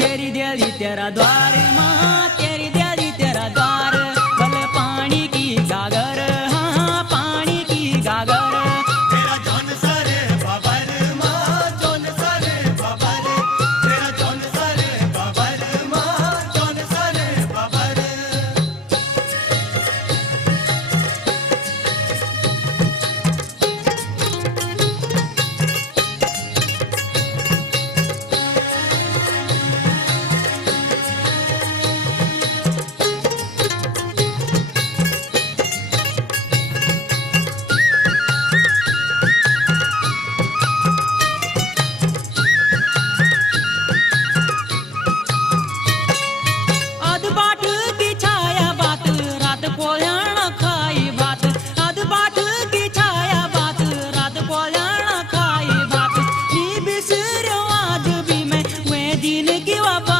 तेरी दिली तेरा द्वार माँ तेरी दिली तेरा द्वार भल पानी की गागर हाँ पानी की गागर तेरा जौन सरे बाबर माँ जौन सरे बाबर तेरा जौन सरे बाबर माँ जौन सरे बाबर अदबाट की छाया बात रात पोयाणा खाई बात अदबाट की छाया बात रात पोयाणा खाई बात नी बिसरो आज भी मैं वे दिन की वफा